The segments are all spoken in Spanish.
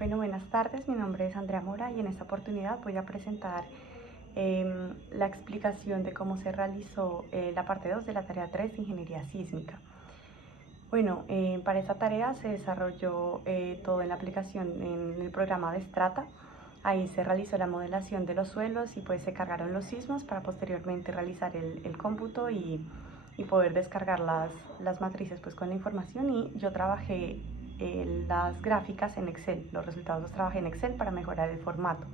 Bueno, buenas tardes, mi nombre es Andrea Mora y en esta oportunidad voy a presentar la explicación de cómo se realizó la parte 2 de la tarea 3 de Ingeniería Sísmica. Bueno, para esta tarea se desarrolló todo en la aplicación en el programa de Strata. Ahí se realizó la modelación de los suelos y pues se cargaron los sismos para posteriormente realizar el cómputo y poder descargar las matrices pues con la información, y yo trabajé las gráficas en Excel, los resultados los trabajé en Excel para mejorar el formato.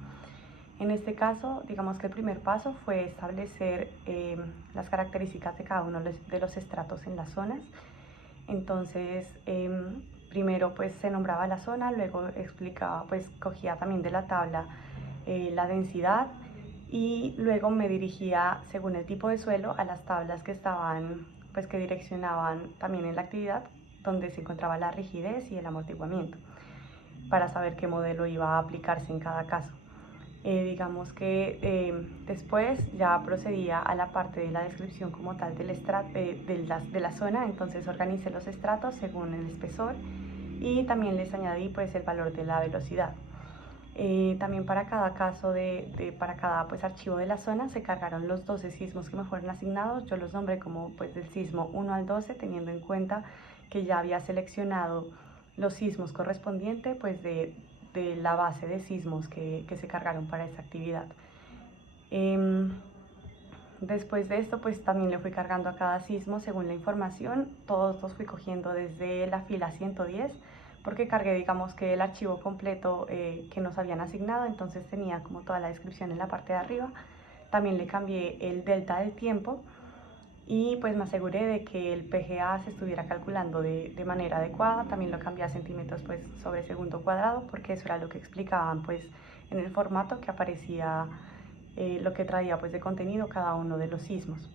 En este caso, digamos que el primer paso fue establecer las características de cada uno de los estratos en las zonas. Entonces, primero pues se nombraba la zona, luego explicaba, pues cogía también de la tabla la densidad, y luego me dirigía según el tipo de suelo a las tablas que estaban, pues que direccionaban también en la actividad, donde se encontraba la rigidez y el amortiguamiento, para saber qué modelo iba a aplicarse en cada caso. Digamos que después ya procedía a la parte de la descripción como tal del de la zona. Entonces organicé los estratos según el espesor y también les añadí pues el valor de la velocidad. También para cada caso para cada pues archivo de la zona se cargaron los 12 sismos que me fueron asignados. Yo los nombré como pues del sismo 1 al 12, teniendo en cuenta que ya había seleccionado los sismos correspondientes pues de la base de sismos que se cargaron para esta actividad. Después de esto pues también le fui cargando a cada sismo según la información. Todos los fui cogiendo desde la fila 110, porque cargué digamos que el archivo completo que nos habían asignado, entonces tenía como toda la descripción en la parte de arriba. También le cambié el delta del tiempo y pues me aseguré de que el PGA se estuviera calculando de manera adecuada. También lo cambié a centímetros pues sobre segundo cuadrado, porque eso era lo que explicaban pues en el formato que aparecía, lo que traía pues de contenido cada uno de los sismos.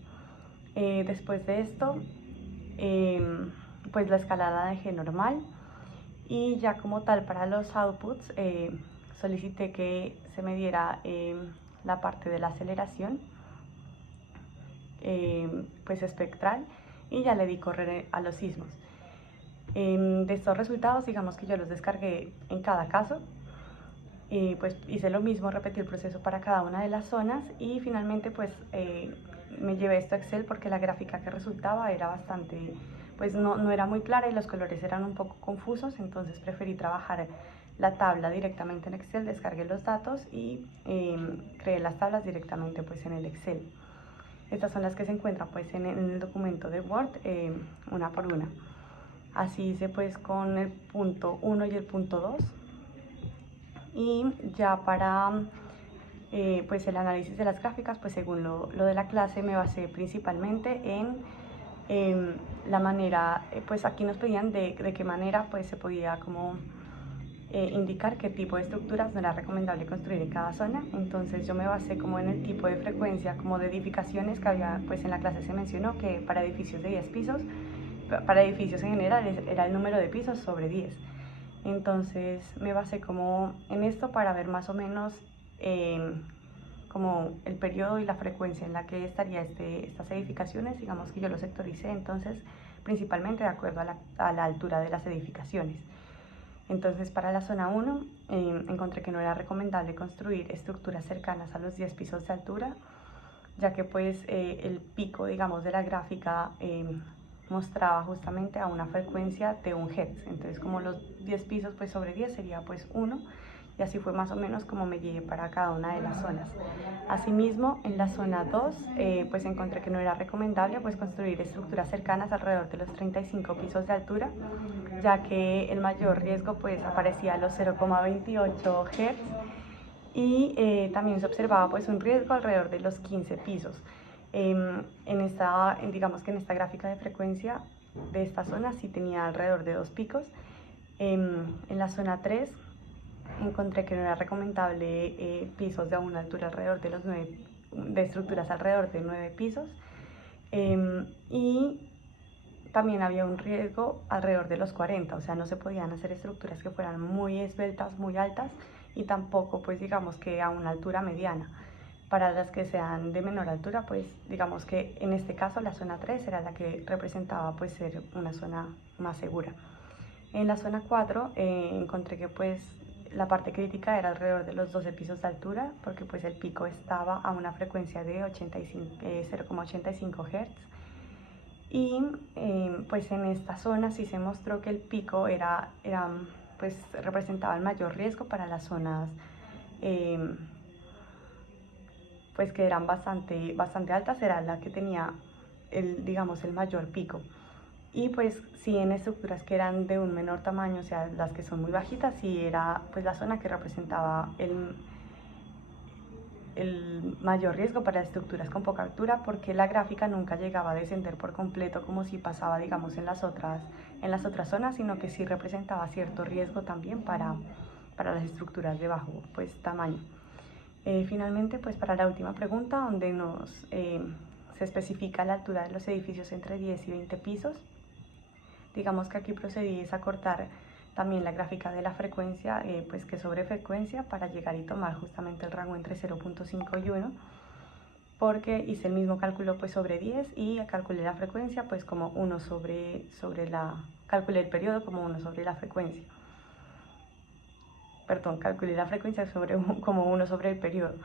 Después de esto pues la escalada la dejé normal, y ya como tal para los outputs solicité que se me diera la parte de la aceleración pues espectral, y ya le di correr a los sismos. De estos resultados digamos que yo los descargué en cada caso, pues hice lo mismo, repetí el proceso para cada una de las zonas, y finalmente pues me llevé esto a Excel porque la gráfica que resultaba era bastante, pues no era muy clara y los colores eran un poco confusos. Entonces preferí trabajar la tabla directamente en Excel, descargué los datos y creé las tablas directamente pues en el Excel. Estas son las que se encuentran pues en el documento de Word, una por una. Así hice pues con el punto 1 y el punto 2. Y ya para pues el análisis de las gráficas, pues según lo de la clase me basé principalmente en la manera, pues aquí nos pedían de qué manera pues se podía como indicar qué tipo de estructuras no era recomendable construir en cada zona. Entonces yo me basé como en el tipo de frecuencia como de edificaciones que había, pues en la clase se mencionó que para edificios de 10 pisos, para edificios en general era el número de pisos sobre 10. Entonces me basé como en esto para ver más o menos como el periodo y la frecuencia en la que estaría estas edificaciones. Digamos que yo lo sectoricé entonces principalmente de acuerdo a la altura de las edificaciones. Entonces para la zona 1 encontré que no era recomendable construir estructuras cercanas a los 10 pisos de altura, ya que pues el pico digamos de la gráfica mostraba justamente a una frecuencia de 1 Hz. Entonces como los 10 pisos pues sobre 10 sería pues 1, y así fue más o menos como me guié para cada una de las zonas. Asimismo, en la zona 2 pues encontré que no era recomendable pues construir estructuras cercanas alrededor de los 35 pisos de altura, ya que el mayor riesgo pues aparecía a los 0,28 Hz, y también se observaba pues un riesgo alrededor de los 15 pisos. Digamos que en esta gráfica de frecuencia de esta zona sí tenía alrededor de 2 picos. En la zona 3 encontré que no era recomendable pisos de una altura alrededor de los 9, de estructuras alrededor de 9 pisos, y también había un riesgo alrededor de los 40, o sea, no se podían hacer estructuras que fueran muy esbeltas, muy altas, y tampoco pues digamos que a una altura mediana. Para las que sean de menor altura, pues digamos que en este caso la zona 3 era la que representaba pues ser una zona más segura. En la zona 4 encontré que pues la parte crítica era alrededor de los 12 pisos de altura, porque pues el pico estaba a una frecuencia de 0,85 Hz. Y pues en esta zona sí se mostró que el pico pues representaba el mayor riesgo para las zonas pues que eran bastante altas, era la que tenía digamos, el mayor pico. Y pues sí, en estructuras que eran de un menor tamaño, o sea, las que son muy bajitas, sí era pues la zona que representaba el mayor riesgo para estructuras con poca altura, porque la gráfica nunca llegaba a descender por completo como si pasaba, digamos, en las otras zonas, sino que sí representaba cierto riesgo también para las estructuras de bajo pues tamaño. Finalmente, pues para la última pregunta, donde se especifica la altura de los edificios entre 10 y 20 pisos, digamos que aquí procedí a cortar también la gráfica de la frecuencia, pues que sobre frecuencia, para llegar y tomar justamente el rango entre 0.5 y 1, porque hice el mismo cálculo pues sobre 10 y calculé la frecuencia pues como 1 calculé el periodo como 1 sobre la frecuencia. Perdón, calculé la frecuencia como 1 sobre el periodo.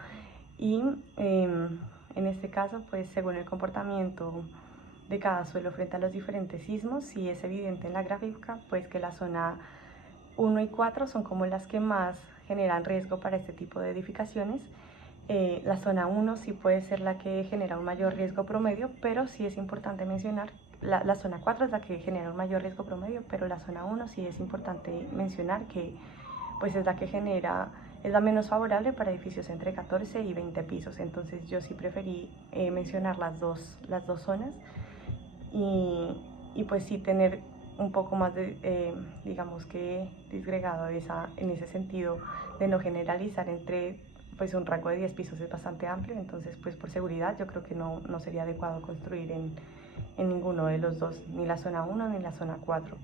Y en este caso, pues según el comportamiento de cada suelo frente a los diferentes sismos, sí es evidente en la gráfica pues que la zona 1 y 4 son como las que más generan riesgo para este tipo de edificaciones. La zona 1 sí puede ser la que genera un mayor riesgo promedio, pero sí es importante mencionar, la zona 4 es la que genera un mayor riesgo promedio, pero la zona 1 sí es importante mencionar que pues es la que es la menos favorable para edificios entre 14 y 20 pisos. Entonces yo sí preferí mencionar las dos zonas y pues sí tener un poco más de, digamos que disgregado en ese sentido de no generalizar entre pues un rango de 10 pisos es bastante amplio, entonces pues por seguridad yo creo que no sería adecuado construir en ninguno de los dos, ni la zona 1 ni la zona 4.